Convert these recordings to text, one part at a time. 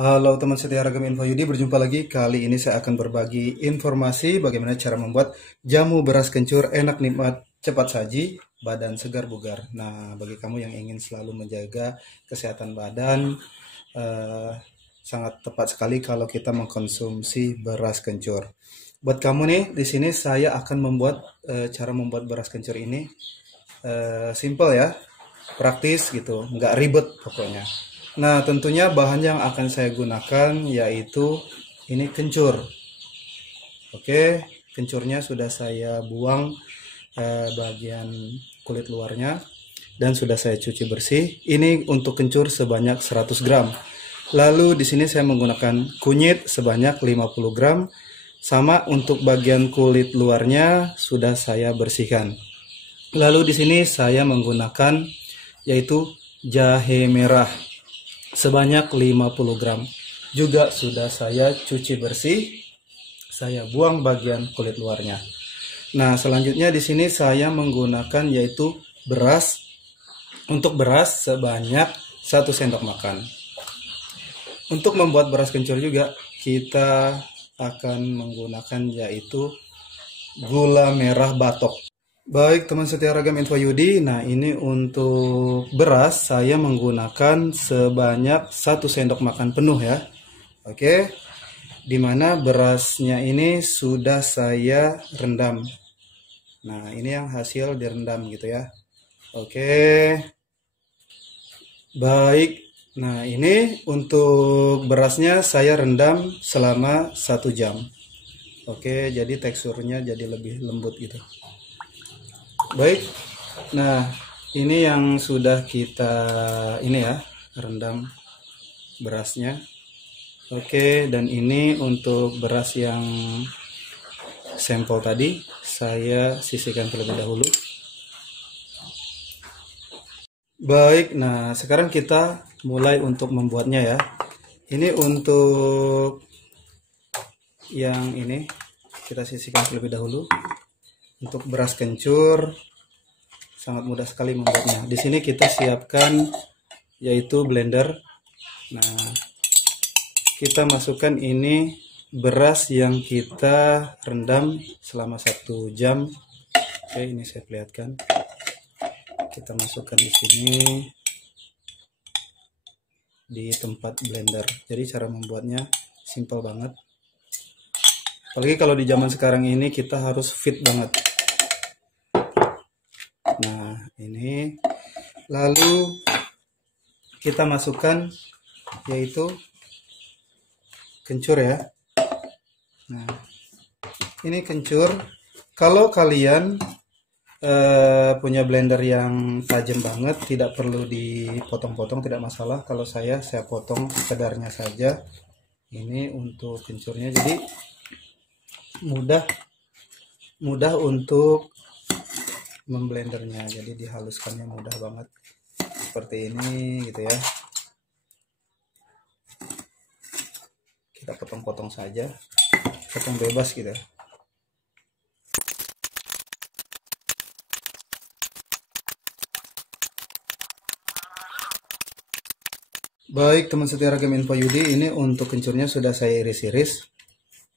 Halo teman setia Ragam Info Yudi, berjumpa lagi. Kali ini saya akan berbagi informasi bagaimana cara membuat jamu beras kencur enak, nikmat, cepat saji, badan segar bugar. Nah, bagi kamu yang ingin selalu menjaga kesehatan badan, eh, sangat tepat sekali kalau kita mengkonsumsi beras kencur. Buat kamu nih, di sini saya akan membuat cara membuat beras kencur ini simple ya, praktis gitu, nggak ribet pokoknya. Nah, tentunya bahan yang akan saya gunakan yaitu ini kencur. Oke, kencurnya sudah saya buang bagian kulit luarnya dan sudah saya cuci bersih. Ini untuk kencur sebanyak 100 gram. Lalu di sini saya menggunakan kunyit sebanyak 50 gram. Sama untuk bagian kulit luarnya sudah saya bersihkan. Lalu di sini saya menggunakan yaitu jahe merah sebanyak 50 gram. Juga sudah saya cuci bersih. Saya buang bagian kulit luarnya. Nah, selanjutnya di sini saya menggunakan yaitu beras. Untuk beras sebanyak 1 sendok makan. Untuk membuat beras kencur juga kita akan menggunakan yaitu gula merah batok. Baik teman setia Ragam Info Yudi, nah ini untuk beras saya menggunakan sebanyak 1 sendok makan penuh ya. Oke, dimana berasnya ini sudah saya rendam. Nah ini yang hasil direndam gitu ya. Oke, baik. Nah ini untuk berasnya saya rendam selama 1 jam. Oke, jadi teksturnya jadi lebih lembut gitu. Baik, nah ini yang sudah kita ini ya rendam berasnya. Oke, dan ini untuk beras yang sampel tadi saya sisihkan terlebih dahulu. Baik, nah sekarang kita mulai untuk membuatnya ya. Ini untuk yang ini kita sisihkan terlebih dahulu. Untuk beras kencur sangat mudah sekali membuatnya. Di sini kita siapkan yaitu blender. Nah, kita masukkan ini beras yang kita rendam selama 1 jam. Oke, ini saya perlihatkan. Kita masukkan di sini di tempat blender. Jadi cara membuatnya simple banget. Apalagi kalau di zaman sekarang ini kita harus fit banget. Nah, ini lalu kita masukkan yaitu kencur ya. Nah, ini kencur. Kalau kalian punya blender yang tajam banget, tidak perlu dipotong-potong, tidak masalah. Kalau saya potong sekedarnya saja. Ini untuk kencurnya, jadi mudah untuk memblendernya, jadi dihaluskannya mudah banget seperti ini gitu ya. Kita potong-potong saja, potong bebas gitu. Baik teman setia Ragam Info Yudi, ini untuk kencurnya sudah saya iris-iris.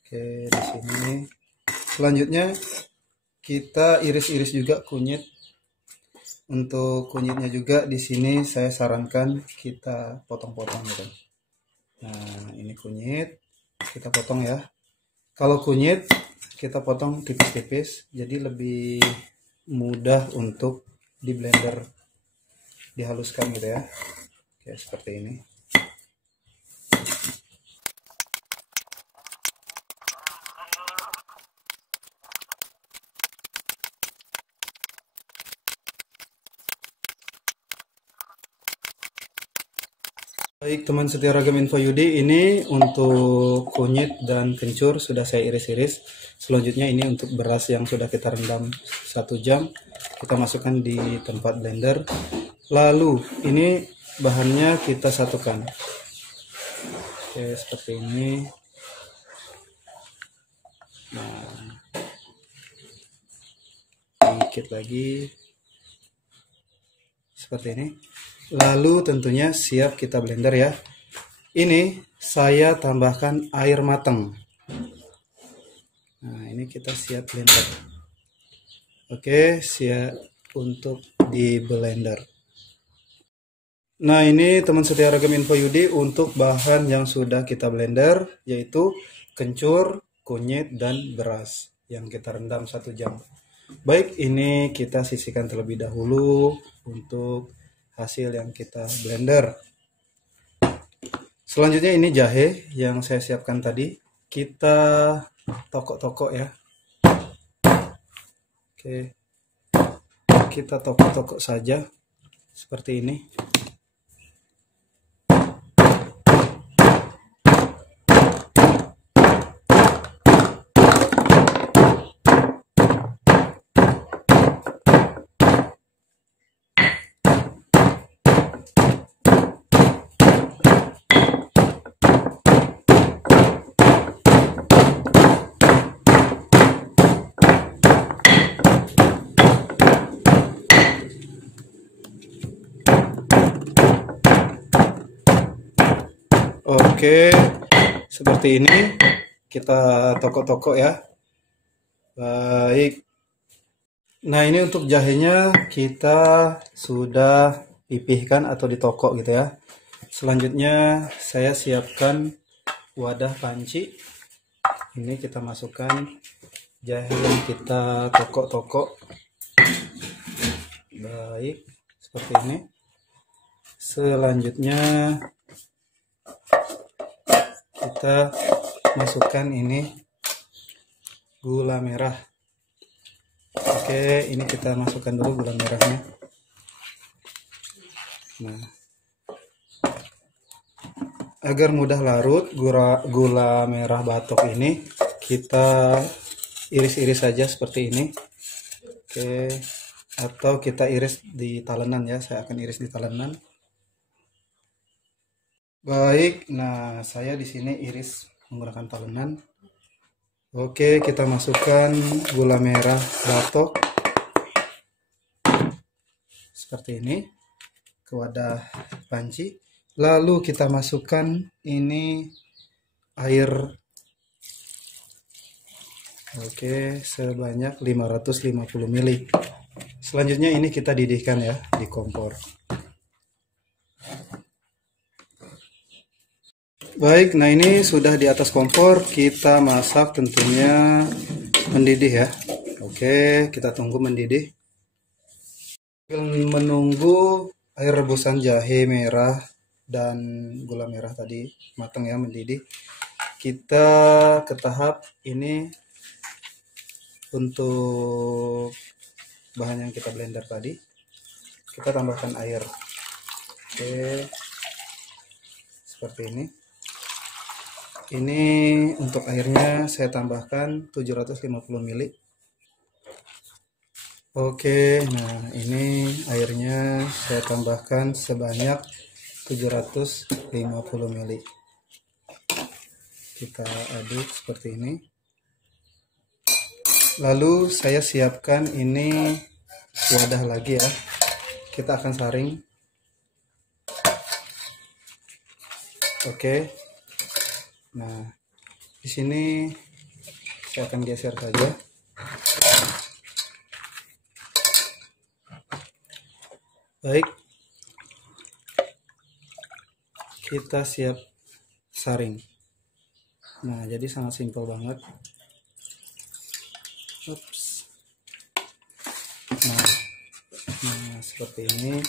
Oke, di sini. Selanjutnya kita iris-iris juga kunyit. Untuk kunyitnya juga di sini saya sarankan kita potong-potong gitu. Nah, ini kunyit kita potong ya. Kalau kunyit kita potong tipis-tipis, jadi lebih mudah untuk di blender dihaluskan gitu ya. Oke, seperti ini. Baik teman setia Ragam Info Yudi, ini untuk kunyit dan kencur sudah saya iris-iris. Selanjutnya ini untuk beras yang sudah kita rendam 1 jam, kita masukkan di tempat blender. Lalu ini bahannya kita satukan. Oke, seperti ini. Nah, dikit lagi. Seperti ini. Lalu tentunya siap kita blender ya. Ini saya tambahkan air matang. Nah, ini kita siap blender. Oke, siap untuk di blender. Nah, ini teman setia Ragam Info Yudi untuk bahan yang sudah kita blender, yaitu kencur, kunyit, dan beras yang kita rendam 1 jam. Baik, ini kita sisihkan terlebih dahulu untuk hasil yang kita blender. Selanjutnya ini jahe yang saya siapkan tadi. Kita tokok-tokok ya. Oke, kita tokok-tokok saja seperti ini. Oke, seperti ini kita tokok-tokok ya. Baik. Nah, ini untuk jahenya kita sudah pipihkan atau ditokok gitu ya. Selanjutnya saya siapkan wadah panci. Ini kita masukkan jahe yang kita tokok-tokok. Baik, seperti ini. Selanjutnya kita masukkan ini gula merah. Oke, ini kita masukkan dulu gula merahnya. Nah, agar mudah larut, gula merah batok ini kita iris-iris saja seperti ini. Oke, atau kita iris di talenan ya. Saya akan iris di talenan. Baik, nah saya di sini iris menggunakan talenan. Oke, kita masukkan gula merah batok seperti ini ke wadah panci. Lalu kita masukkan ini air. Oke, sebanyak 550 ml. Selanjutnya ini kita didihkan ya di kompor. Baik, nah ini sudah di atas kompor, kita masak tentunya mendidih ya. Oke, kita tunggu mendidih. Menunggu air rebusan jahe merah dan gula merah tadi matang ya, mendidih. Kita ke tahap ini untuk bahan yang kita blender tadi. Kita tambahkan air. Oke, seperti ini. Ini untuk airnya saya tambahkan 750 ml. Oke, nah ini airnya saya tambahkan sebanyak 750 ml. Kita aduk seperti ini. Lalu saya siapkan ini wadah lagi ya. Kita akan saring. Oke. Nah, di sini saya akan geser saja. Baik, kita siap saring. Nah, jadi sangat simpel banget. Ups. Nah, seperti ini.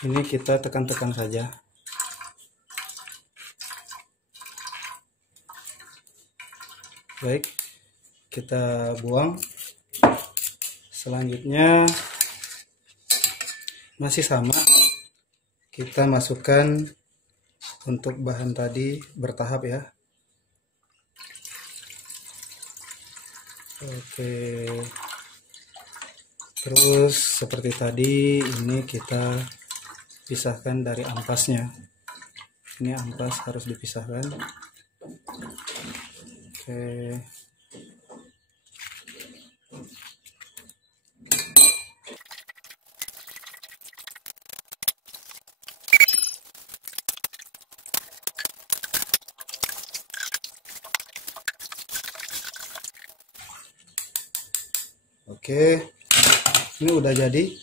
Ini kita tekan-tekan saja. Baik, kita buang. Selanjutnya masih sama. Kita masukkan untuk bahan tadi bertahap ya. Oke. Terus seperti tadi ini kita pisahkan dari ampasnya. Ini ampas harus dipisahkan. Oke. Oke, ini udah jadi.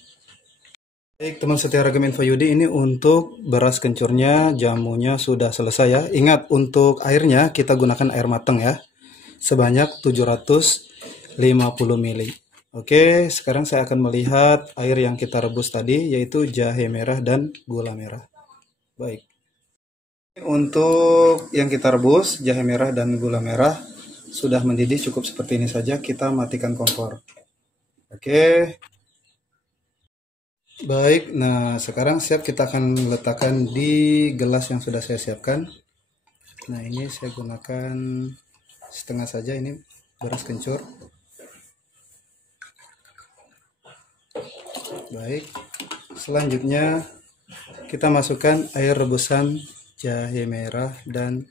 Baik, teman setia Ragam Info Yudi, ini untuk beras kencurnya, jamunya sudah selesai ya. Ingat, untuk airnya kita gunakan air matang ya, sebanyak 750 ml. Oke, sekarang saya akan melihat air yang kita rebus tadi, yaitu jahe merah dan gula merah. Baik. Untuk yang kita rebus, jahe merah dan gula merah sudah mendidih, cukup seperti ini saja. Kita matikan kompor. Oke. Baik, nah sekarang siap, kita akan letakkan di gelas yang sudah saya siapkan. Nah, ini saya gunakan setengah saja, ini beras kencur. Baik, selanjutnya kita masukkan air rebusan jahe merah dan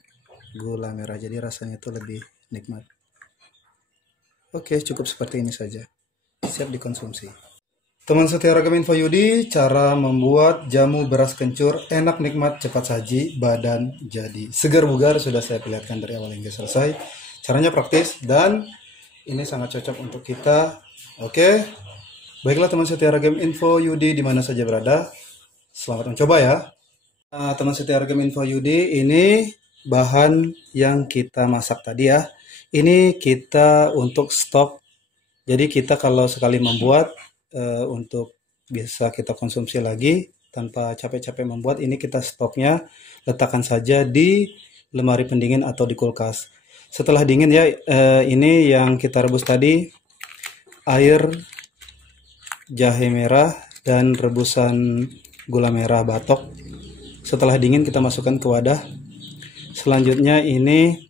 gula merah, jadi rasanya itu lebih nikmat. Oke, cukup seperti ini saja, siap dikonsumsi. Teman setia Ragam Info Yudi, cara membuat jamu beras kencur enak, nikmat, cepat saji, badan jadi segar bugar sudah saya perlihatkan dari awal hingga selesai. Caranya praktis dan ini sangat cocok untuk kita. Oke, baiklah teman setia Ragam Info Yudi dimana saja berada, selamat mencoba ya. Nah, teman setia Ragam Info Yudi, ini bahan yang kita masak tadi ya. Ini kita untuk stok. Jadi kita kalau sekali membuat untuk bisa kita konsumsi lagi tanpa capek-capek membuat, ini kita stoknya letakkan saja di lemari pendingin atau di kulkas. Setelah dingin ya, ini yang kita rebus tadi, air jahe merah dan rebusan gula merah batok. Setelah dingin kita masukkan ke wadah. Selanjutnya ini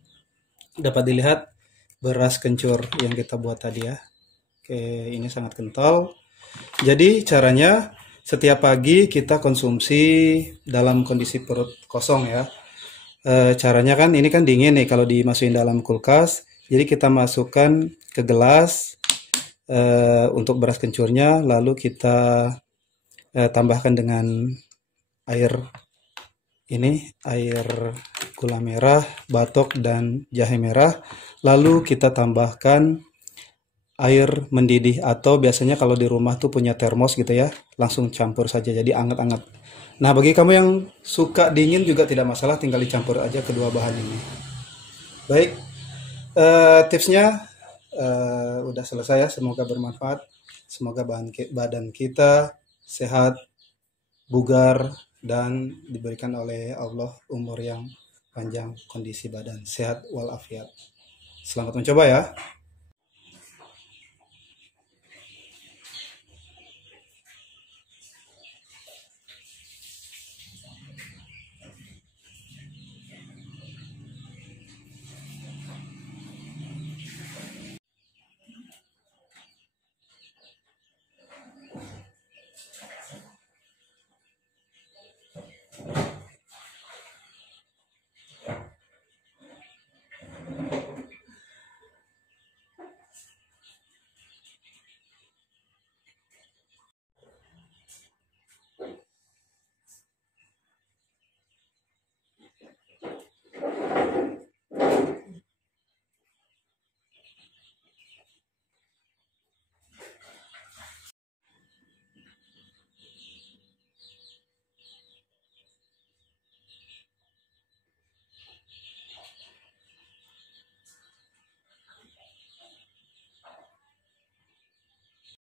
dapat dilihat beras kencur yang kita buat tadi ya. Oke, ini sangat kental. Jadi caranya setiap pagi kita konsumsi dalam kondisi perut kosong ya. Caranya kan ini kan dingin nih kalau dimasukin dalam kulkas. Jadi kita masukkan ke gelas untuk beras kencurnya, lalu kita tambahkan dengan air gula merah, batok dan jahe merah. Lalu kita tambahkan air mendidih, atau biasanya kalau di rumah tuh punya termos gitu ya, langsung campur saja jadi anget-anget. Nah, bagi kamu yang suka dingin juga tidak masalah, tinggal dicampur aja kedua bahan ini. Baik, tipsnya udah selesai ya, semoga bermanfaat, semoga badan kita sehat, bugar, dan diberikan oleh Allah umur yang panjang, kondisi badan sehat walafiat. Selamat mencoba ya.